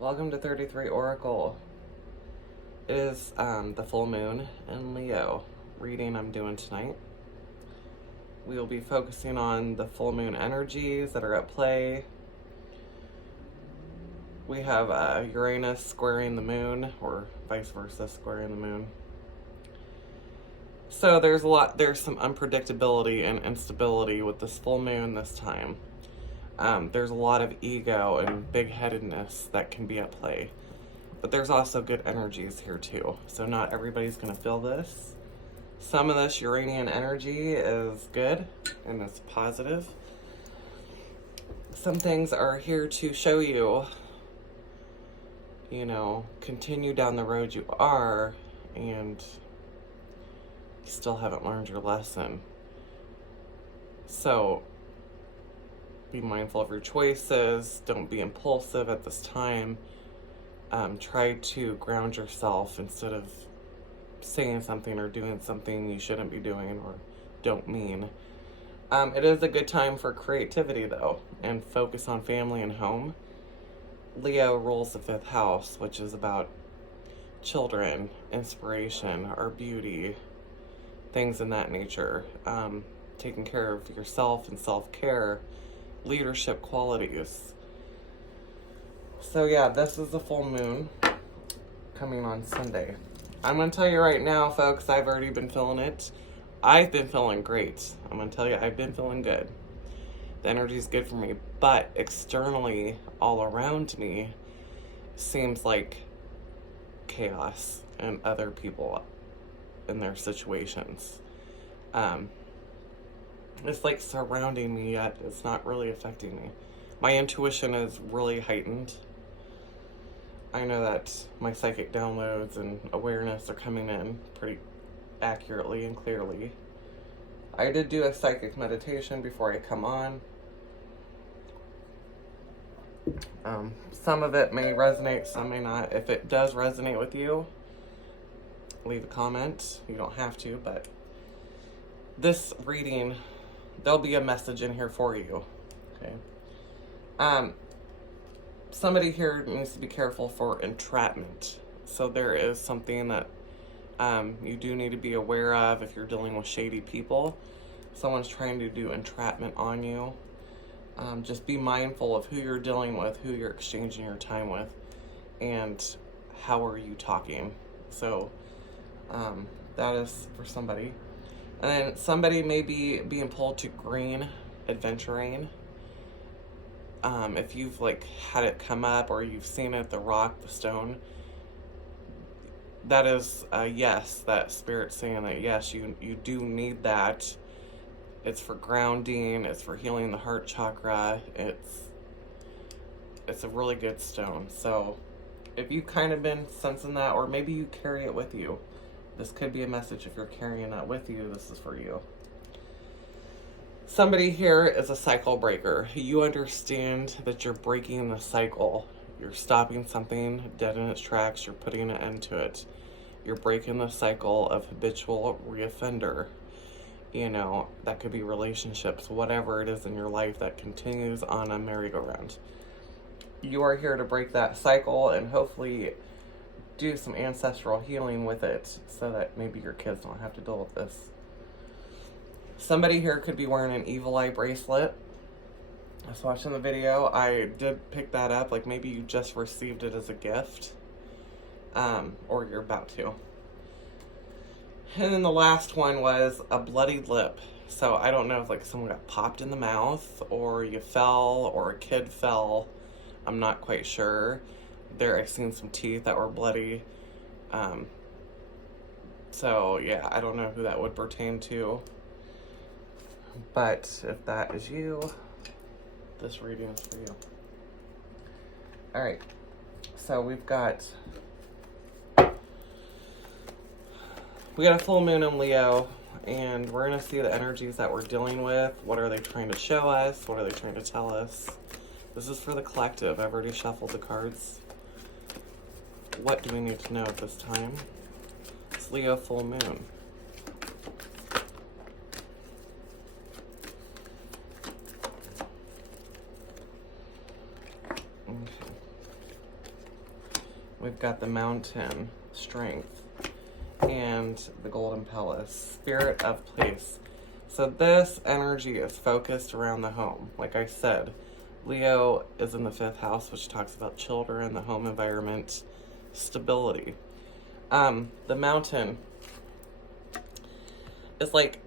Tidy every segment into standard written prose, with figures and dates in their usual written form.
Welcome to 33 Oracle. It is the full moon in Leo reading I'm doing tonight. We will be focusing on the full moon energies that are at play. We have Uranus squaring the moon, or vice versa, squaring the moon. So there's some unpredictability and instability with this full moon this time. There's a lot of ego and big-headedness that can be at play. But there's also good energies here too. So not everybody's going to feel this. Some of this Uranian energy is good and it's positive. Some things are here to show you, continue down the road you are and you still haven't learned your lesson. So be mindful of your choices. Don't be impulsive at this time. Try to ground yourself instead of saying something or doing something you shouldn't be doing or don't mean. It is a good time for creativity though, and focus on family and home. Leo rules the 5th house, which is about children, inspiration, our beauty, things in that nature. Taking care of yourself and self-care, leadership qualities. So yeah, this is the full moon coming on Sunday. I'm going to tell you right now, folks, I've already been feeling it. I've been feeling great. I'm going to tell you, I've been feeling good. The energy is good for me, but externally, all around me, seems like chaos and other people in their situations. It's like surrounding me, yet it's not really affecting me. My intuition is really heightened. I know that my psychic downloads and awareness are coming in pretty accurately and clearly. I did do a psychic meditation before I come on. Some of it may resonate, some may not. If it does resonate with you, leave a comment. You don't have to, but this reading, there'll be a message in here for you. Okay. Somebody here needs to be careful for entrapment. So there is something that you do need to be aware of if you're dealing with shady people. Someone's trying to do entrapment on you. Just be mindful of who you're dealing with, who you're exchanging your time with, and how are you talking. So that is for somebody. And then somebody may be being pulled to green adventuring. If you've had it come up or you've seen it, the rock, the stone, that is yes, that spirit's saying that yes, you do need that. It's for grounding, it's for healing the heart chakra, it's a really good stone. So if you've kind of been sensing that, or maybe you carry it with you, this could be a message. If you're carrying that with you, this is for you. Somebody here is a cycle breaker. You understand that you're breaking the cycle. You're stopping something dead in its tracks. You're putting an end to it. You're breaking the cycle of habitual reoffender. That could be relationships, whatever it is in your life that continues on a merry-go-round. You are here to break that cycle and hopefully do some ancestral healing with it so that maybe your kids don't have to deal with this. Somebody here could be wearing an evil eye bracelet. I was watching the video. I did pick that up. Maybe you just received it as a gift. Or you're about to. And then the last one was a bloodied lip. So I don't know if someone got popped in the mouth or you fell or a kid fell. I'm not quite sure. There I've seen some teeth that were bloody. So yeah, I don't know who that would pertain to. But if that is you, this reading is for you. Alright, so we got a full moon in Leo, and we're going to see the energies that we're dealing with. What are they trying to show us? What are they trying to tell us? This is for the collective. I've already shuffled the cards. What do we need to know at this time? It's Leo full moon. we've got the mountain, strength, and the golden palace, spirit of place. So this energy is focused around the home. Like I said, Leo is in the 5th house, which talks about children, the home environment, stability. The mountain is like,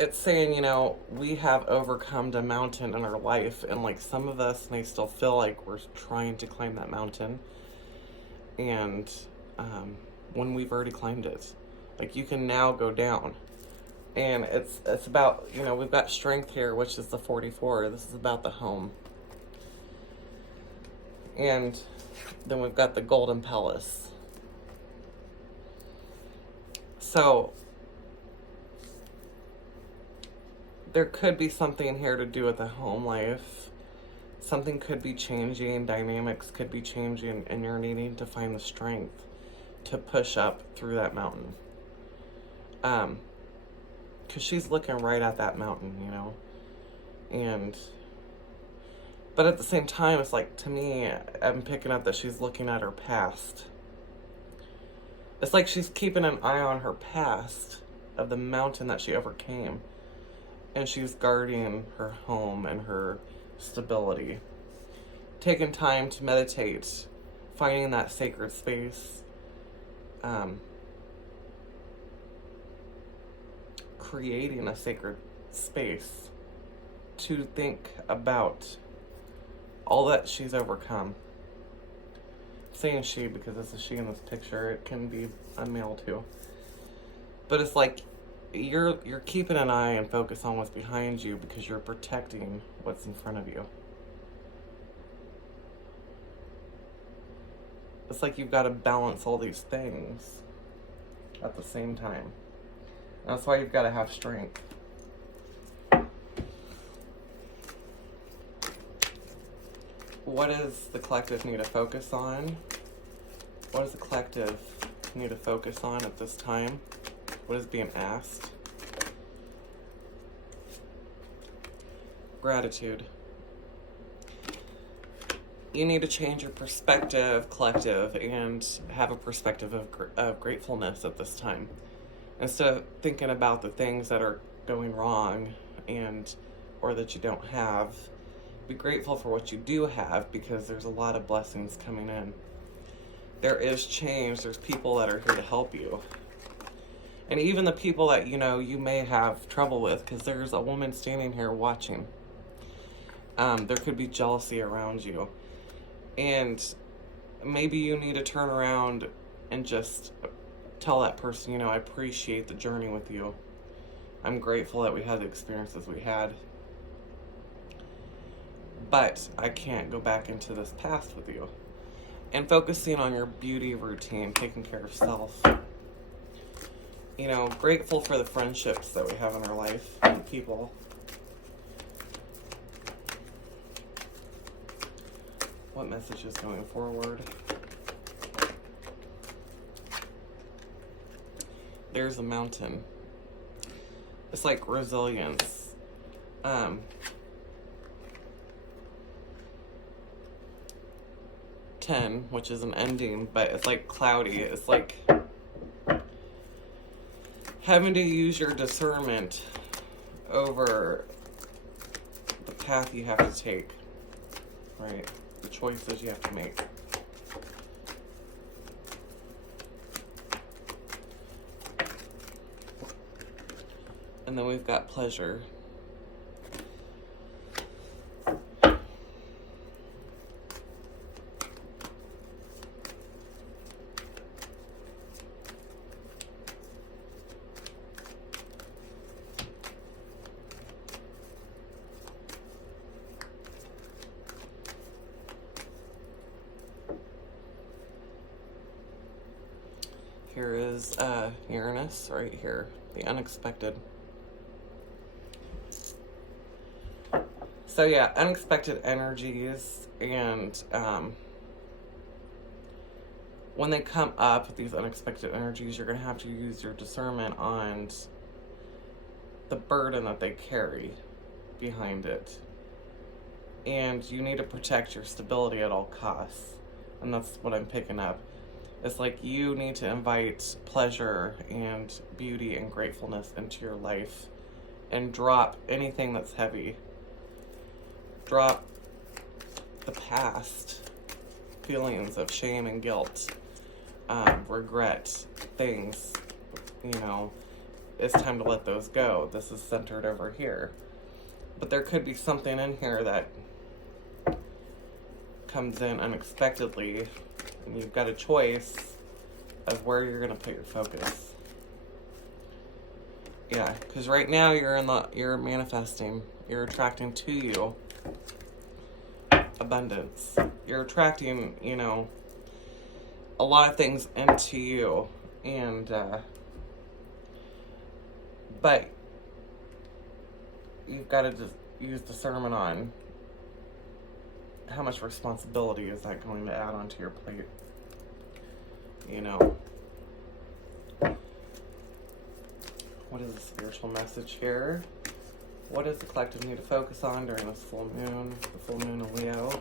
it's saying, you know, we have overcome the mountain in our life, and like some of us may still feel like we're trying to climb that mountain, and when we've already climbed it, like you can now go down. And it's about, you know, we've got strength here, which is the 44. This is about the home. And then we've got the golden palace. So there could be something here to do with the home life. Something could be changing, dynamics could be changing, and you're needing to find the strength to push up through that mountain. Because she's looking right at that mountain, you know. But at the same time, it's like, to me, I'm picking up that she's looking at her past. It's like she's keeping an eye on her past of the mountain that she overcame. And she's guarding her home and her stability. Taking time to meditate, finding that sacred space. Creating a sacred space to think about all that she's overcome. I'm saying she because it's a she in this picture. It can be a male too. But it's like you're keeping an eye and focus on what's behind you because you're protecting what's in front of you. It's like you've got to balance all these things at the same time. That's why you've got to have strength. What does the collective need to focus on? What does the collective need to focus on at this time? What is being asked? Gratitude. You need to change your perspective, collective, and have a perspective of gratefulness at this time. Instead of thinking about the things that are going wrong or that you don't have, be grateful for what you do have, because there's a lot of blessings coming in. There is change. There's people that are here to help you. And even the people that, you know, you may have trouble with, because there's a woman standing here watching. There could be jealousy around you. And maybe you need to turn around and just tell that person, you know, I appreciate the journey with you. I'm grateful that we had the experiences we had. But I can't go back into this past with you. And focusing on your beauty routine, taking care of self. You know, grateful for the friendships that we have in our life and people. What message is going forward? There's a mountain. It's like resilience. 10, which is an ending, but it's like cloudy. It's like having to use your discernment over the path you have to take, right? The choices you have to make. And then we've got pleasure. Here is Uranus right here, the unexpected. So yeah, unexpected energies, and when they come up, these unexpected energies, you're going to have to use your discernment on the burden that they carry behind it. And you need to protect your stability at all costs. And that's what I'm picking up. It's like you need to invite pleasure and beauty and gratefulness into your life and drop anything that's heavy. Drop the past feelings of shame and guilt, regret, things, you know, it's time to let those go. This is centered over here. But there could be something in here that comes in unexpectedly, and you've got a choice of where you're going to put your focus. Yeah, because right now you're manifesting. You're attracting to you abundance. You're attracting, you know, a lot of things into you, and but you've got to just use discernment on how much responsibility is that going to add onto your plate. You know, what is the spiritual message here? What does the collective need to focus on during this full moon, the full moon of Leo?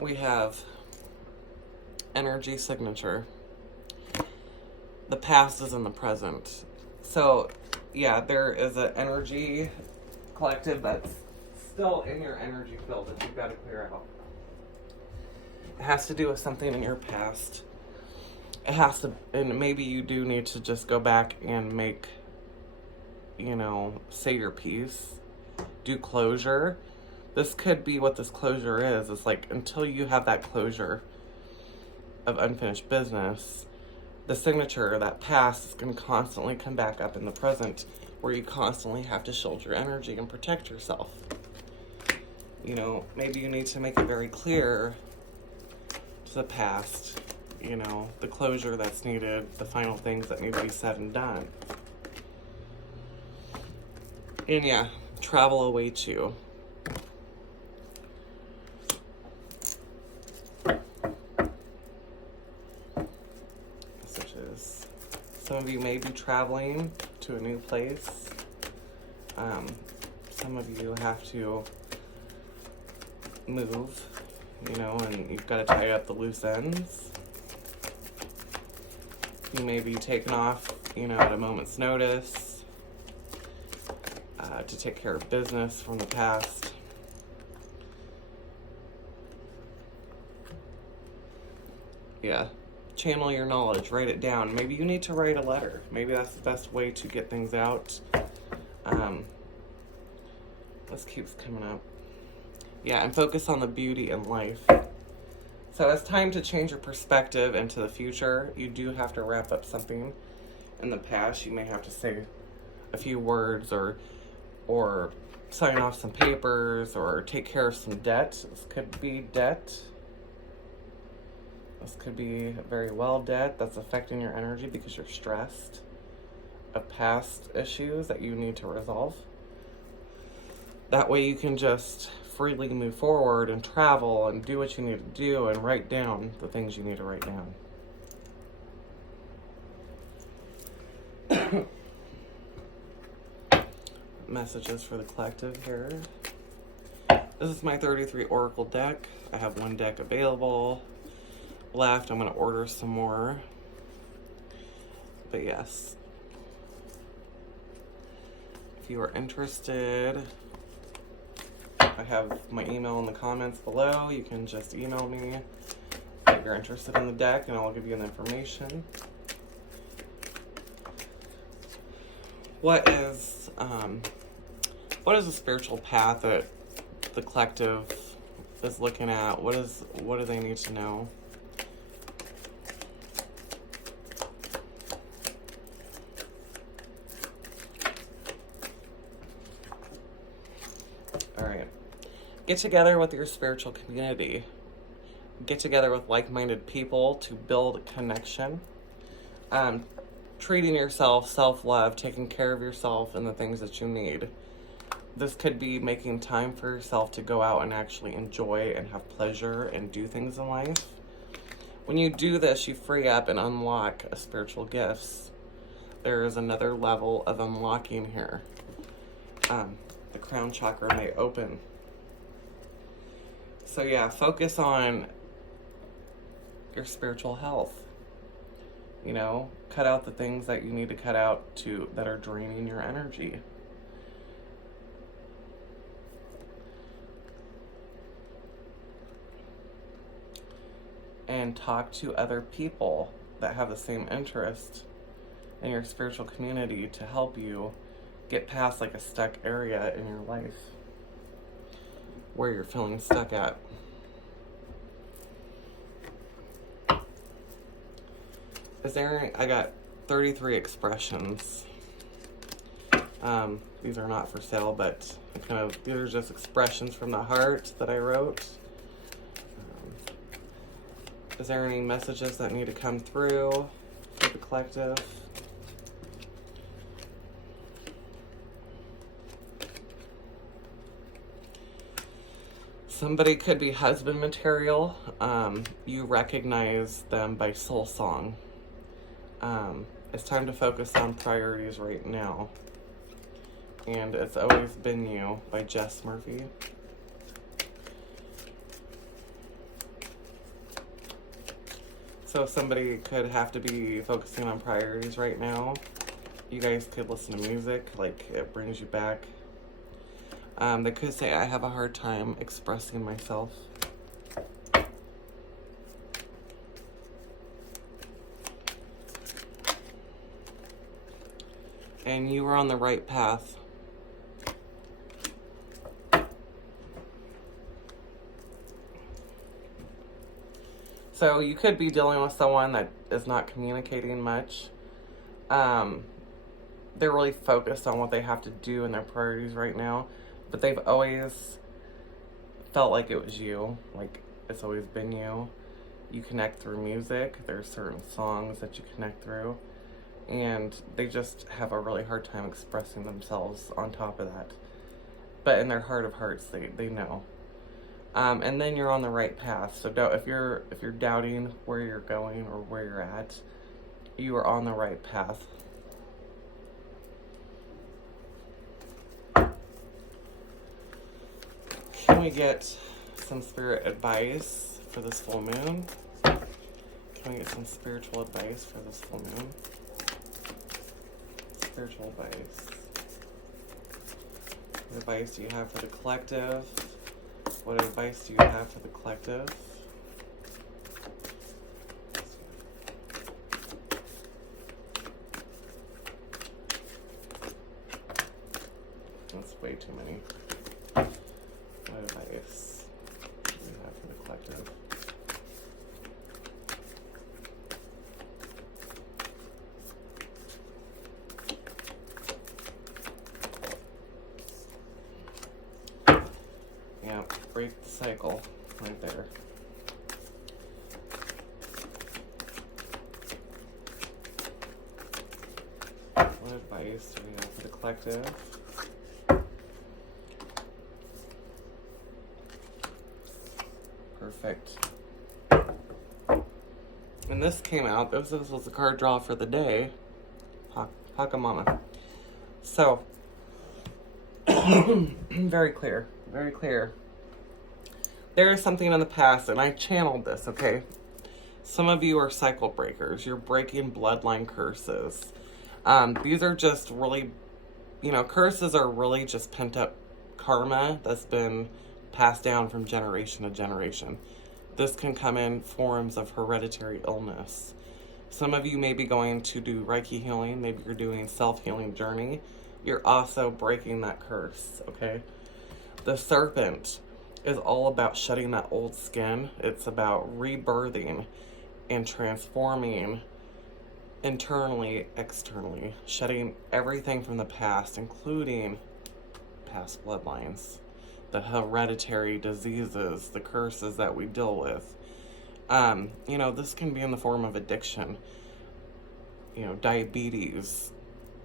We have energy signature. The past is in the present. So, yeah, there is an energy collective that's still in your energy field that you've got to clear out. It has to do with something in your past. It has to, and maybe you do need to just go back and make, you know, say your piece, do closure. This could be what this closure is. It's like until you have that closure of unfinished business, the signature, that past, is going to constantly come back up in the present, where you constantly have to shield your energy and protect yourself. You know, maybe you need to make it very clear to the past, you know, the closure that's needed, the final things that need to be said and done. And yeah, travel awaits you. Some of you may be traveling to a new place. Some of you have to move, you know, and you've got to tie up the loose ends. You may be taken off, you know, at a moment's notice to take care of business from the past. Yeah. Channel your knowledge, write it down. Maybe you need to write a letter. Maybe that's the best way to get things out. This keeps coming up. Yeah, and focus on the beauty in life. So it's time to change your perspective into the future. You do have to wrap up something in the past. You may have to say a few words or sign off some papers or take care of some debt. This could be debt. This could be very well debt that's affecting your energy because you're stressed of past issues that you need to resolve. That way you can just freely move forward and travel and do what you need to do and write down the things you need to write down. Messages for the collective here. This is my 33 Oracle deck. I have one deck available left. I'm going to order some more. But yes, if you are interested, I have my email in the comments below. You can just email me if you're interested in the deck and I'll give you the information. What is the spiritual path that the collective is looking at? What do they need to know? Get together with your spiritual community. Get together with like-minded people to build connection. Treating yourself, self-love, taking care of yourself and the things that you need. This could be making time for yourself to go out and actually enjoy and have pleasure and do things in life. When you do this, you free up and unlock spiritual gifts. There is another level of unlocking here. The crown chakra may open. So yeah, focus on your spiritual health. You know, cut out the things that you need to cut out that are draining your energy. And talk to other people that have the same interest in your spiritual community to help you get past like a stuck area in your life where you're feeling stuck at. I got 33 expressions. These are not for sale, but these are just expressions from the heart that I wrote. Is there any messages that need to come through for the collective? Somebody could be husband material. You recognize them by soul song. It's time to focus on priorities right now. And It's Always Been You by Jess Murphy. So somebody could have to be focusing on priorities right now. You guys could listen to music, like it brings you back. They could say, I have a hard time expressing myself. And you are on the right path. So you could be dealing with someone that is not communicating much. They're really focused on what they have to do and their priorities right now, but they've always felt like it was you, like it's always been you. You connect through music. There's certain songs that you connect through, and they just have a really hard time expressing themselves on top of that. But in their heart of hearts, they know. And then you're on the right path. So if you're doubting where you're going or where you're at, you are on the right path. Can we get some spirit advice for this full moon? Can we get some spiritual advice for this full moon? Spiritual advice. What advice do you have for the collective? What advice do you have for the collective? That's way too many. What advice do you have for the collective? Yeah, break the cycle right there. What advice do we have for the collective? Perfect. And this came out, this was the card draw for the day. Hakamama. So, very clear, very clear. There is something in the past, and I channeled this, okay? Some of you are cycle breakers. You're breaking bloodline curses. These are just really, curses are really just pent up karma that's been passed down from generation to generation. This can come in forms of hereditary illness. Some of you may be going to do Reiki healing. Maybe you're doing self-healing journey. You're also breaking that curse, okay? The serpent is all about shedding that old skin. It's about rebirthing and transforming internally, externally, shedding everything from the past, including past bloodlines, the hereditary diseases, the curses that we deal with. This can be in the form of addiction, diabetes,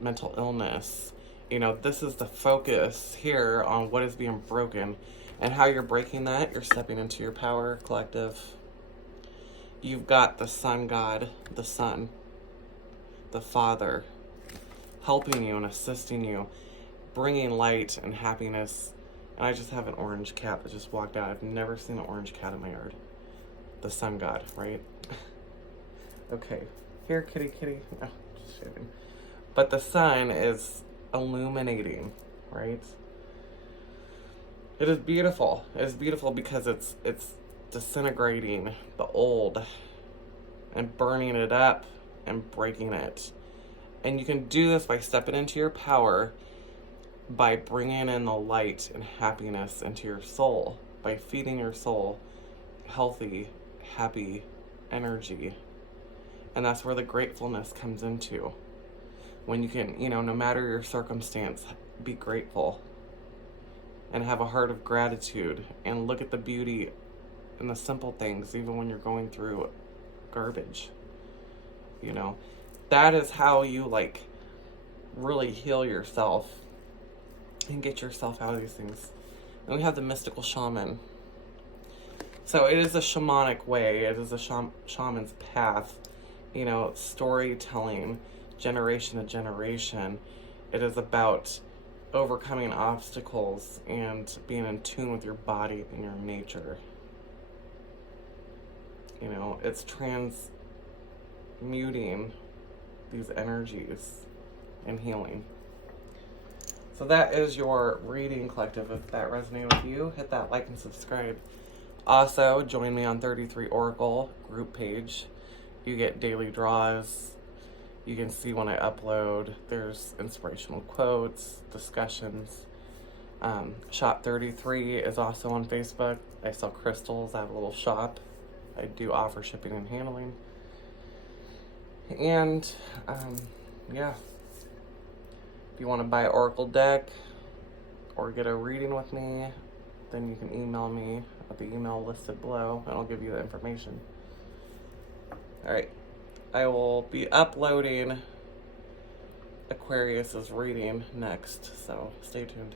mental illness, You know, this is the focus here on what is being broken and how you're breaking that. You're stepping into your power, collective. You've got the sun god, the sun, the father, helping you and assisting you, bringing light and happiness. And I just have an orange cat that just walked out. I've never seen an orange cat in my yard. The sun god, right? Okay. Here, kitty, kitty. Oh, just shaving. But the sun is illuminating, right? It is beautiful. It is beautiful because it's disintegrating the old and burning it up and breaking it. And you can do this by stepping into your power, by bringing in the light and happiness into your soul, by feeding your soul healthy, happy energy. And that's where the gratefulness comes into. When you can, you know, no matter your circumstance, be grateful and have a heart of gratitude and look at the beauty in the simple things, even when you're going through garbage. You know, that is how you like really heal yourself and get yourself out of these things. And we have the mystical shaman. So it is a shamanic way. It is a shaman's path. You know, storytelling, generation to generation. It is about overcoming obstacles and being in tune with your body and your nature. You know, it's transmuting these energies and healing. So that is your reading, collective. If that resonated with you, hit that like and subscribe. Also, join me on 33oracle group page. You get daily draws. You can see when I upload. There's inspirational quotes, discussions. Shop 33 is also on Facebook. I sell crystals. I have a little shop. I do offer shipping and handling. And, yeah. If you want to buy an oracle deck or get a reading with me, then you can email me at the email listed below, and I'll give you the information. Alright, I will be uploading Aquarius's reading next, so stay tuned.